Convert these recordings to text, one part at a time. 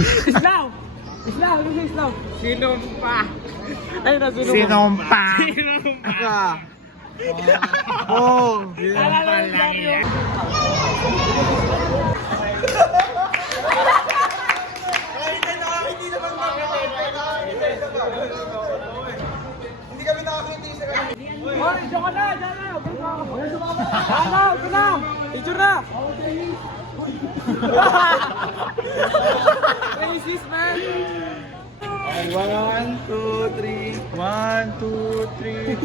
Islaw! Islaw! Ano sa Islaw? Sinumpa! Ayun na, Sinumpa! Sinumpa! Oh! Sinumpa lang yan. Hindi kami nakakita sa kanya. Hoy, diyan ka na! Diyan na! Ito na! Picture na! Racist, man! 1, 2, 3. 1, 2, 3.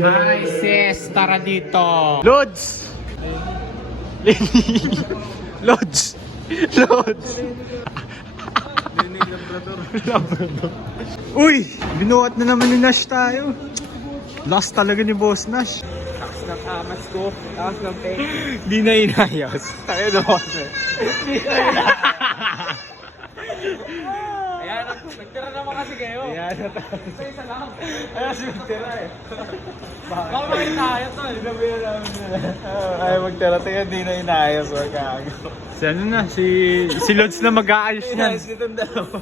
Hi sis, tara dito. Lods! Lenny! Lods! Lods! Labrador. Uy! Binuhat na naman ni Nash tayo. Last talaga ni Boss Nash. Takas ng amas ko. Takas ng pay. Di na inayos. Tayo na kasi. Ayan, nagtira naman kasi kayo. Ayan na tayo. Isa lang. Ayan si Magtira eh. Baka makita to. Sinabihan namin nila. Ay, Magtira tayo, di na inayos. Magkago. Si ano na, si Lods na mag-aayos niyan. Yes, itong dalawa.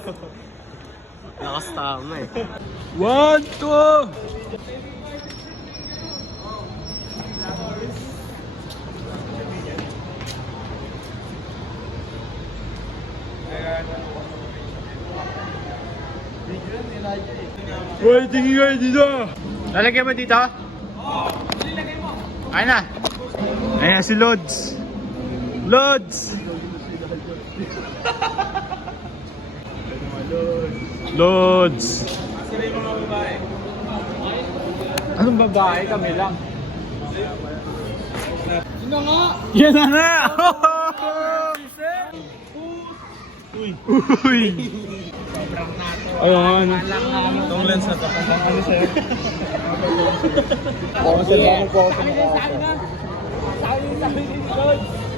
Lakas tama eh. 1, 2! Uy, tingin kayo dito! Lalagyan mo dito? Oo! Nilagay mo! Ayun na! Ayan si Lods! Lods! Lods! Sila yung mga babae. Anong babae? Kami lang. Sino nga? Yan na nga! Uy! Uy! Sobrang nato. Ayun. Itong lens na to. Ano sa'yo?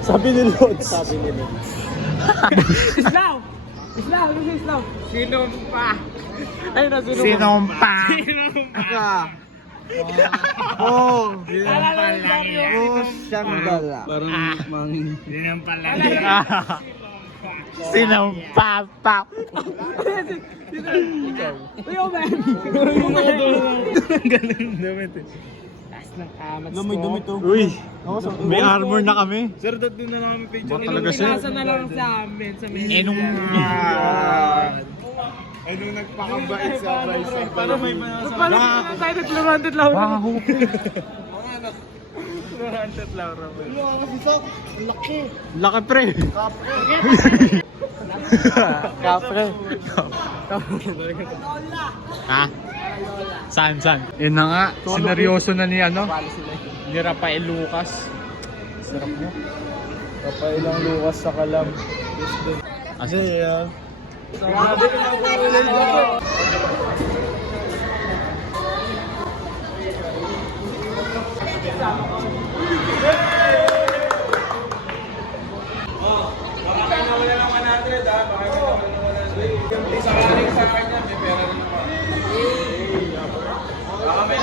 Sabi ni Lods. Islaw! Islaw! Ano sa Islaw? Sinumpa! Ayun na, sinumpa. Sinumpa! Sinumpa! Oh! Sinumpa lang yan. Oh, siyang dala. Parang mangin. Sinumpa lang yan. Sinumpa! Pa! Uy, oh man! Ang galing damit eh. Taas ng amat Damit to. Uy! May armor na kami. Sir, doon na lang kami picture. Ba talaga, sir? Pinasa na lang sa amin. Sa menu. Eh nung... Ay, nung nagpakabait sa Bryce. Para may manasa. Paano na tayo nag-200 lang? Baho. 200 lang. Laki. Laki pre. Kapre. Ha? Saan? Yun na nga. Sineryoso na ni ano? Ni Rafael Lucas. Sarap mo. Rafael ang Lucas sa kalam. Kasi Grabe na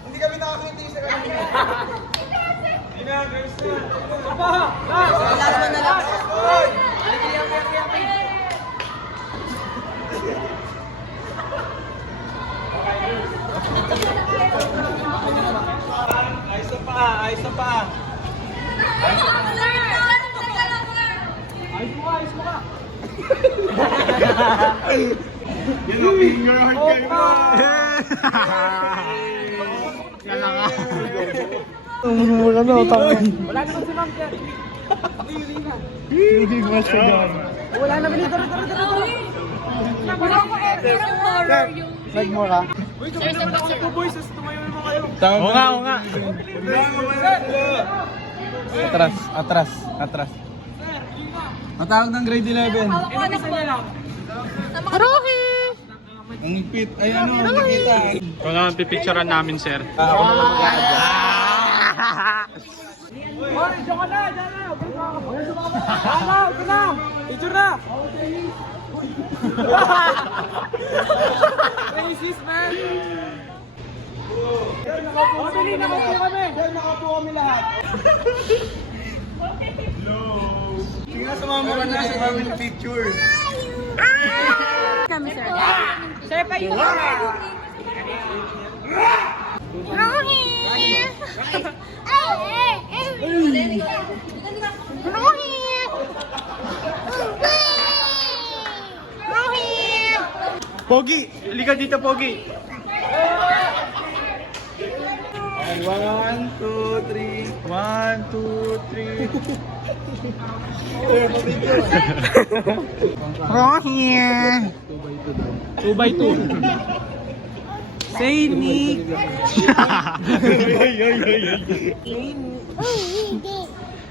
Hindi kami nakakita sa kanya. Wala naman na lang. Ayos na pa, ayos na pa. Ayos mo ka, ayos mo ka. Yan ang finger heart kayo mo. Kala ka. Wala naman si Ma'am Jen. Hindi na. Hindi mo siya gano'n. Wala naman dito. Lag mo ka? Uy, sabi naman ako po boys, tumayo mo kayo. Oo nga, oo nga. Atras. Matawag ng grade 11. Rohi! Ang higpit. Ay ano, nakita. Kung naman pipicturean namin, sir. Ako na lang mag-aada. Hoy, diyan ka na, diyan na. Ito na. Picture na. Racist, man. Dali, nakapo kami. Nakapo kami lahat. Sige na, sumama ka na sa namin picture. Kami, sir. Sir, pa yun. Rohi! Rohi! Rohi! Pogi! Halika dito, Pogi! 1, 2, 3. 1, 2, 3. Rohi! 2x2. Say Nick.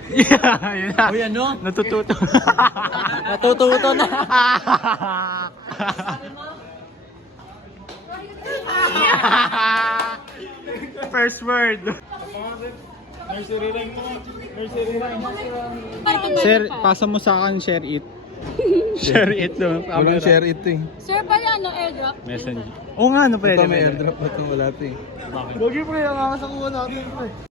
Yeah, yun na. Uy, ano? Natututo. Natututo na. First word. Sir, pasa mo sa akin, share it. Share it no. Walang share ito eh. Sir, pala ano, airdrop? Messenger. Oo nga, no pwede. Ito may pwede. airdrop, ito wala ito eh. Bogi pre, ang angas ang uwan natin.